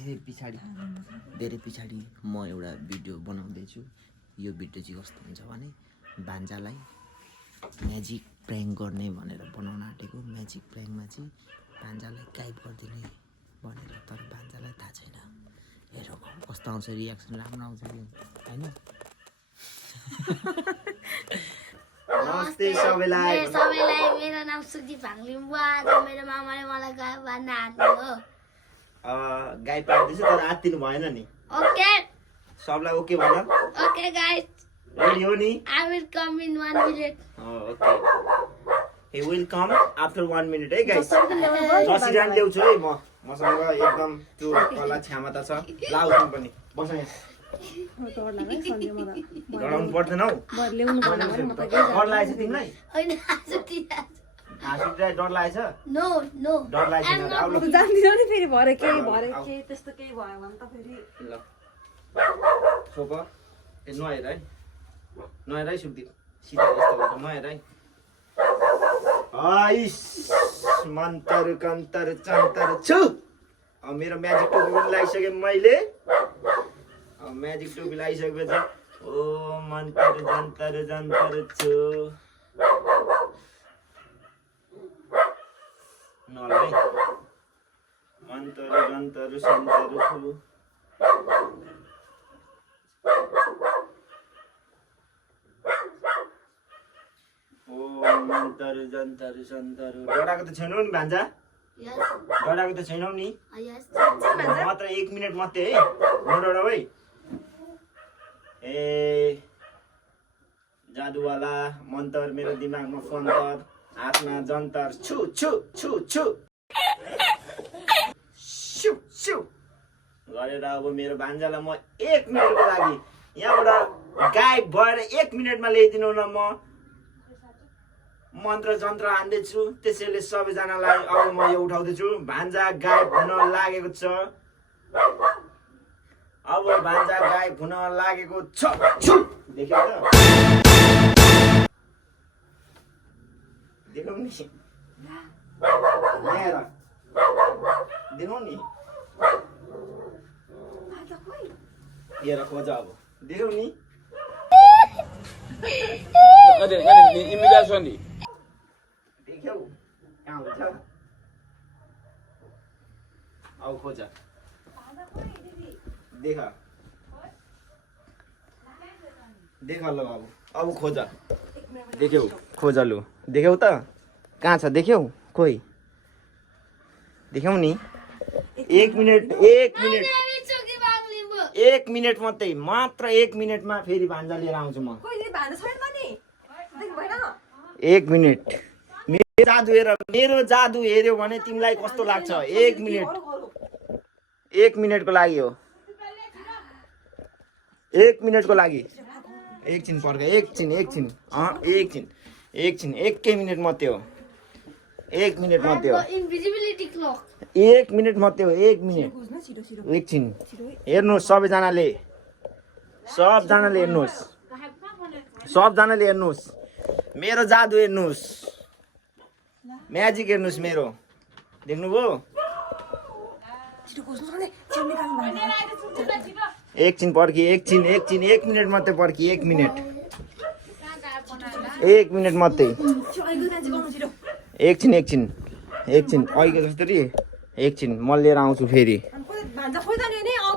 धेरै पछाडि म एउटा भिडियो बनाउँदैछु। यो भिडियो चाहिँ कस्तो हुन्छ भने भान्जालाई म्याजिक प्र्याङ्क गर्ने भनेर बनाउन आँटेको। म्याजिक प्र्याङ्कमा चाहिँ भान्जालाई गाइड गरिदिने भनेर, तर भान्जालाई थाहा छैन। हेरौँ कस्तो आउँछ रियाक्सन, राम्रो आउँछ कि होइन। नमस्ते सबैलाई। मेरो नाम सुदीप भाङलिम्बुवा। आज मेरो मामाले मलाई गाई बाँध्न आँट्नु हो। गाई पार्दैछु तर आत्तिनु भएन नि। ओके सबलाई ओके भन। ओके गाइस, रेडी हो नि? I will come in 1 minute. Okay, he will come after 1 minute है गाइस। रसिदान ल्याउँछु है मसँग एकदम त्यो कला क्षमता छ। लाउ तिमी पनि बस यहाँ। डराउनु पर्दैन हौ। डर लागेछ तिमीलाई? होइन हाँसुटिरहेको छ। हाँसुटिरहेको डर लागेछ? नो नो डर लागेछ नि? आउ ल। जान्दिनँ नि फेरि भरे केही त्यस्तो केही भयो भने त फेरि ल सोप ए नहेर है, नहेर है सुक्दी सिधा यस्तो हुन्छ, नहेर है। आइस मन्तर कन्तर चन्तर छु। अब मेरो म्याजिक टोपी पनि लगाइसकेँ मैले। अब म्याजिक टोपी लगाइसकेपछि ओ मन्तर जन्तर जन्तर छु। नल है, मन्तर जन्तर सन्तर छु। मन्तर जन्तर सन्तर। डराएको त छैनौ नि भान्जा? डराएको त छैनौ नि? मात्र 1 मिनट मात्रै है, नडराउ है। ए जादुवाला मन्तर मेरो दिमागमा फन्तर, हातमा जन्तर छु छु छु छु छु छु गरेर अब मेरो भान्जालाई म 1 मिनटको लागि यहाँबाट गायब भएर 1 मिनटमा ल्याइदिनु न। म मन्त्र जन्त्र हान्दैछु, त्यसैले सबैजनालाई अब म यो उठाउँदैछु। भान्जा गायब हुन लागेको छ। अब भान्जा गायब हुन लागेको छ। छु देख्यौ त? देख्यौ नि? यहाँ देख्यौ नि? हेर खोज अब देख्यौ नि? देख्यौ कहाँ हुन्छ? अब खोज, देख देख ल अब खोज। देख्यौ? खोज लु, देख्यौ त? कहाँ छ? देख्यौ? खोइ देख्यौ नि? 1 मिनट 1 मिनट 1 मिनट मात्रै, मात्र 1 मिनटमा फेरि भान्जा लिएर आउँछु म। 1 मिनट। मेरो जादु हेऱ्यो भने तिमीलाई कस्तो लाग्छ? 1 मिनट, 1 मिनटको लागि हो। 1 मिनटको लागि। एकछिन पर्ख, एकछिन एकछिन एकछिन, एकै मिनट मात्रै हो। 1 मिनट मात्रै हो। 1 मिनट मात्रै हो। 1 मिनट एकछिन हेर्नुहोस् सबैजनाले, सबजनाले हेर्नुहोस् मेरो जादु हेर्नुहोस्, म्याजिक हेर्नुहोस् मेरो। देख्नुभयो? एकछिन पर्खी, एकछिन 1 मिनट मात्रै पर्खी। 1 मिनट, 1 मिनट मात्रै। एकछिन अहिलेको जस्तो एकछिन म लिएर आउँछु फेरि।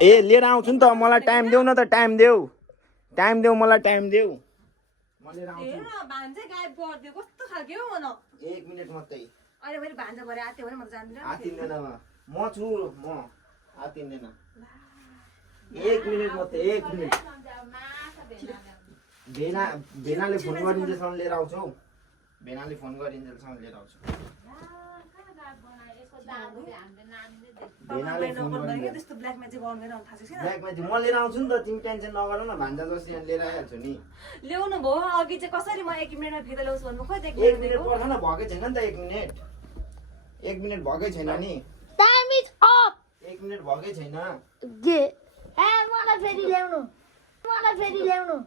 ए लिएर आउँछु नि त, मलाई टाइम देऊ न त। टाइम देऊ मलाई, टाइम देऊ। म लिएर आउँछु। 1 मिनट मात्रै। आतिन्दैन म छु, म आतिन्दैन। 1 मिनट मात्रै, 1 मिनट। भेनाले फोन गरिन्जेलसम्म लिएर आउँछु हौ। भेनाले फोन गरिन्जेलसम्म लिएर आउँछु। ब्ल्याक म्याजिक म लिएर आउँछु नि त, तिमी टेन्सन नगर न। भान्जा जस्तो यहाँ लिएर आइहाल्छु नि। ल्याउनु भयो अघि चाहिँ कसरी म 1 मिनेटमा फिर्ता ल्याउँछु भन्नु खोइ। 1 मिनट पर्छ न, भएकै छैन नि त। 1 मिनट भएकै छैन नि। Time is up. 1 मिनट भएकै छैन। मलाई फेरि ल्याउनु।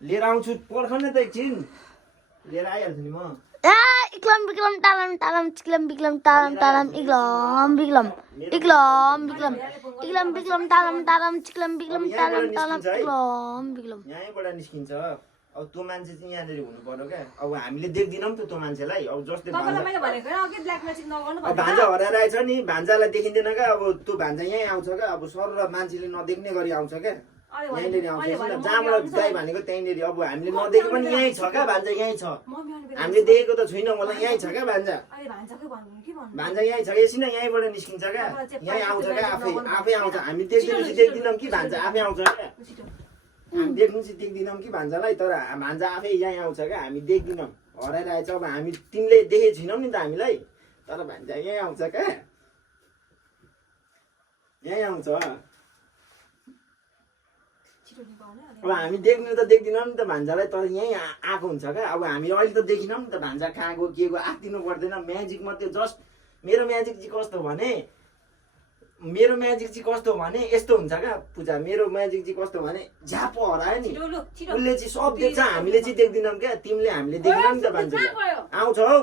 लिएर आउँछु, पर्ख न त एकछिन। लिएर आइहाल्छु नि म। इक्लम बिक्लम टालम टालम चिक्लम बिक्लम टालम टालम इक्लम बिक्लम इक्लम बिक्लम इक्लम बिक्लम टालम टालम चिक्लम बिक्लम टालम टालम इक्लम बिक्लम यहीँबाट निस्किन्छ अब त्यो मान्छे चाहिँ यहाँनिर हुनु पर्यो क्या अब हामीले देख्दैनौँ त त्यो मान्छेलाई अब जसले तपाईँलाई मैले भनेको होइन अघि ब्ल्याक म्याजिक नगर्नु अब भान्जा हराएर आएछ नि भान्जालाई देखिँदैन क्या अब त्यो भान्जा यहीँ आउँछ क्या अब सर र मान्छेले नदेख्ने गरी आउँछ क्या यहीँनिर आउँछ जहाँबाट गाई भनेको त्यहीँनिर अब हामीले नदेखे पनि यहीँ छ क्या भान्जा यहीँ छ हामीले देखेको त छुइनँ मलाई यहीँ छ क्या भान्जा भान्जा यहीँ छ एकछिन यहीँबाट निस्किन्छ क्या यहीँ आउँछ क्या आफै आफै आउँछ हामी देख्दैनौँ कि भान्जा आफै आउँछ क्या हामी देख्नु चाहिँ देख्दैनौँ कि भान्जालाई तर भान्जा आफै यहीँ आउँछ क्या हामी देख्दैनौँ हराइरहेछ अब हामी तिमीले देखेको छैनौ नि त हामीलाई तर भान्जा यहीँ आउँछ क्या यहीँ आउँछ अब हामी देख्नु त देख्दैनौँ नि त भान्जालाई तर यहीँ आएको हुन्छ क्या अब हामी अहिले त देखिनौँ नि त भान्जा कहाँ गयो के गयो आत्तिनु पर्दैन म्याजिक मात्रै जस्ट मेरो म्याजिक चाहिँ कस्तो भने यस्तो हुन्छ क्या पूजा मेरो म्याजिक चाहिँ कस्तो भने झ्यापो हरायो नि उसले चाहिँ सब देख्छ हामीले चाहिँ देख्दैनौँ क्या तिमीले हामीले देखिनौँ नि त भान्जाले आउँछ हौ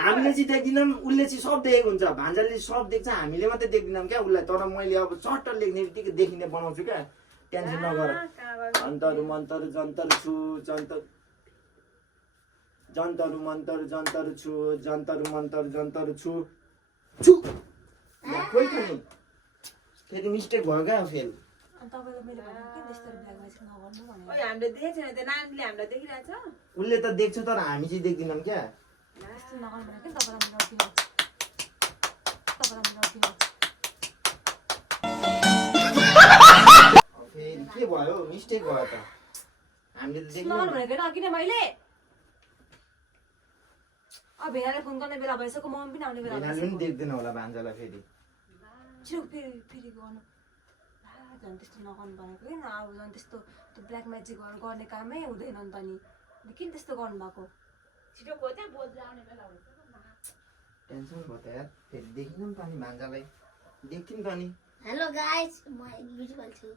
हामीले चाहिँ देख्दैनौँ उसले चाहिँ सब देखेको हुन्छ भान्जाले सब देख्छ हामीले मात्रै देख्दैनौँ क्या उसलाई तर मैले अब चट्ट लेख्ने बित्तिकै देखिने बनाउँछु क्या टेन्सन नगर अन्तरु मन्तरु जन्तरु छु जन्तरु मन्तरु जन्तरु छु जन्तरु मन्तरु जन्तरु छु छु खोइ त नि फेरि मिस्टेक भयो क्या फेरि हामीले देखेको छैन त्यो नानीले हामीलाई देखिरहेछ उसले त देख्छ तर हामी चाहिँ देख्दैनौँ क्या यस्तो नगर्नु भनेको नि तपाईँलाई फेरि के भयो मिस्टेक भयो त हामीले त देख्दैनौँ भनेको होइन किन मैले अब भेनाले फोन गर्ने बेला भइसक्यो मम्मी पनि आउने बेला भेनाले पनि देख्दैन होला भान्जालाई फेरि छिटो फेरि गर्नु झन् त्यस्तो नगर्नु भनेको किन अब झन् त्यस्तो त्यो ब्ल्याक म्याजिकहरू गर्ने कामै हुँदैन नि त नि किन त्यस्तो गर्नुभएको छिटो गयो त्यहाँ बोल्दै आउने बेला हुन्छ टेन्सन भयो त यार फेरि देखिनौँ नि त नि भान्जालाई देख्थ्यौँ त नि हेलो गाइस म इन्भिजिबल छु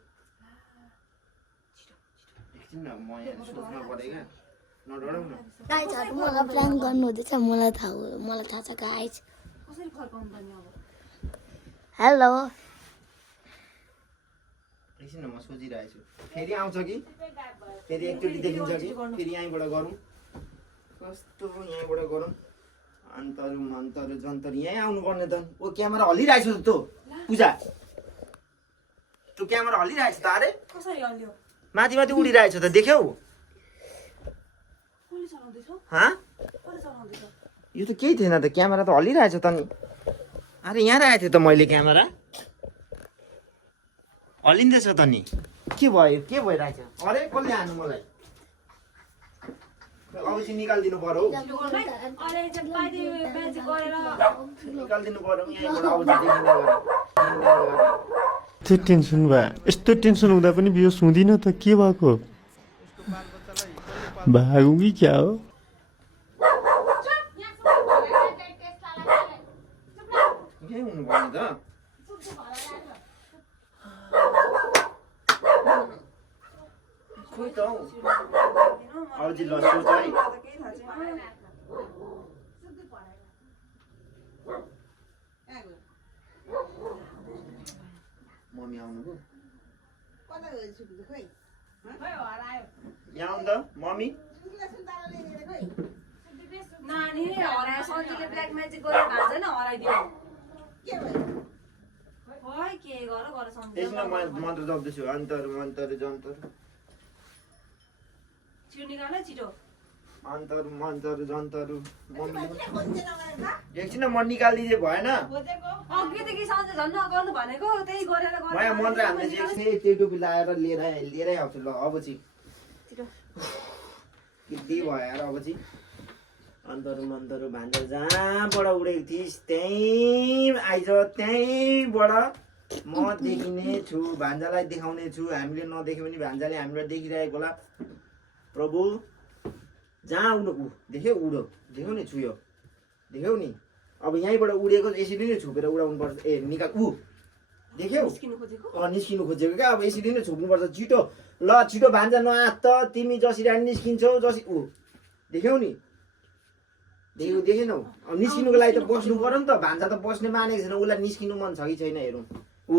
एकछिन न म यहाँ सोच्नु पऱ्यो क्या नडराउँ न गाइसहरु मलाई प्लान गर्नु हुँदैछ मलाई थाहा छ गाइस कसरी फर्काउनु त नि अब हेलो एकछिन न म सोचिरहेको छु फेरि आउँछ कि फेरि एकचोटि देखिन्छ कि फेरि यहीँबाट गरौँ कस्तो यहीँबाट गरौँ अन्तरु मन्तरु जन्तरु यहीँ आउनुपर्ने त ओ क्यामेरा हल्लिरहेछ त त्यो पूजा त्यो क्यामेरा हल्लिरहेछ त अरे कसरी हल्लियो माथि माथि उडिरहेछ त देख्यौ कसले चलाउँदैछ हाँ कसले चलाउँदैछ यो त केही थिएन त क्यामेरा त हल्लिरहेछ त नि अरे यहाँ राखेको थिएँ त मैले क्यामेरा हल्लिँदैछ त नि के भयो के भइरहेछ अरे कसले हान्नु मलाई अब चाहिँ निकालिदिनु पर्यो हौ अरे चाहिँ पाइदे म्याजिक गरेर निकालिदिनु पर्यो यहीँबाट अब चाहिँ देखिने गरी। यस्तो टेन्सन भयो यस्तो टेन्सन हुँदा पनि बिहोस हुँदिन त के भएको भागौँ कि क्या हो यहीँ हुनुपर्ने त खोइ त हौ अब चाहिँ ल सोच है मम्मी आउनुभयो यहाँ आउनु त मम्मी नानी हरायो सन्जीले ब्ल्याक म्याजिक गरेर भान्छ न हराइदियो खोइ के गर सन्जी एकछिन म मन्त्र जप्दैछु अन्तरु मन्तरु जन्तरु छिटो निकाल छिटो अन्तरु मन्तरु जन्तरु मम्मी एकछिन म निकालिदिए भएन अघिदेखि सन्जी झन् नगर्नु भनेको त्यही गरेर नयाँ मन्त्र हामीले चाहिँ त्यो टोपी लाएर लिएरै आउँछु ल अब चाहिँ छिटो के भयो यार अब चाहिँ अन्तरु मन्तरु भान्जा जहाँबाट उडेको थिइस् त्यहीँ आइज त्यहीँबाट म देखिने छु भान्जालाई देखाउने छु हामीले नदेख्यो भने भान्जाले हामीलाई देखिरहेको होला प्रभु जहाँ उडो देख्यौ उडो देख्यौ नि छुयो देख्यौ नि अब यहीँबाट उडेको यसरी नै छुपेर उडाउनु पर्छ ए निकाल देख्यौ निस्किनु खोजेको क्या अब यसरी नै छुप्नुपर्छ छिटो ल छिटो भान्जा नआत त तिमी जसरी निस्किन्छौ जसरी देख्यौ नि देखेनौ अब निस्किनुको लागि त बस्नु पर्यो नि त भान्जा त बस्ने मानेको छैन उसलाई निस्किनु मन छ कि छैन हेरौँ ऊ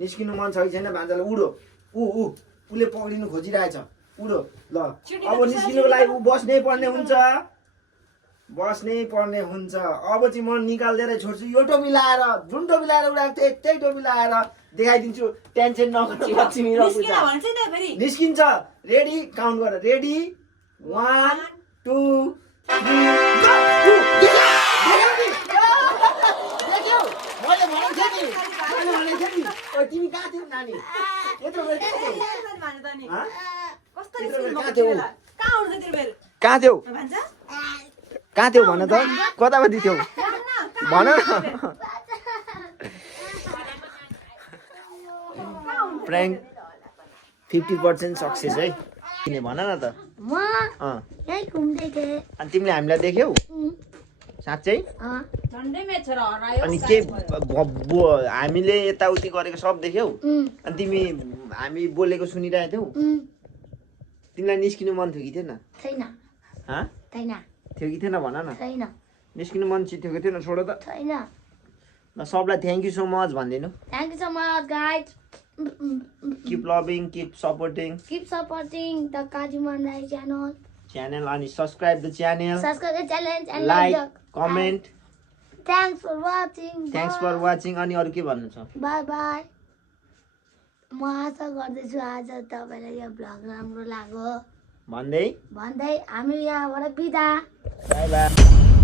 निस्किनु मन छ कि छैन भान्जालाई उडो उसले पक्रिनु खोजिरहेछ उडो ल अब निस्किनुको लागि ऊ बस्नै पर्ने हुन्छ अब चाहिँ म निकाल्दै छोड्छु यो टोपी लाएर जुन टोपी लाएर उडाएको थियो त्यही टोपी लाएर देखाइदिन्छु टेन्सन नगर लक्ष्मी र पूजा निस्किन्छ रेडी काउन्ट गर रेडी 1 2 तिमी कहाँ थियौ नानी कहाँ थियौ भन त कतापट्टि थियौ भन न प्र्याङ्क 50% सक्सेस है किन भन न त म यही घुम्दै थिएँ अनि तिमीले हामीलाई देख्यौ साँच्चै झन्डै मेरो छोरा हरायो अनि के हामीले यताउति गरेको सब देख्यौ अनि तिमी हामी बोलेको सुनिरहेको थियौ तिमीलाई निस्किनु मन थियो कि थिएन छैन थियो कि थिएन भन न छैन निस्किनु मन थियो कि थिएन छोडो त छैन ल सबलाई थ्याङ्क यू सो मच भनिदिनु thank you so much guys keep loving keep supporting Keep supporting the Kajuman Rai channel. Channel अनि subscribe the channel Subscribe the challenge and like like the comment Thanks for watching. Thanks for watching अनि अरू के भन्नु छ Bye bye. म आशा गर्दैछु आज तपाईँलाई यो भ्लग राम्रो लाग्यो भन्दै भन्दै हामी यहाँबाट बिदा बाई बाई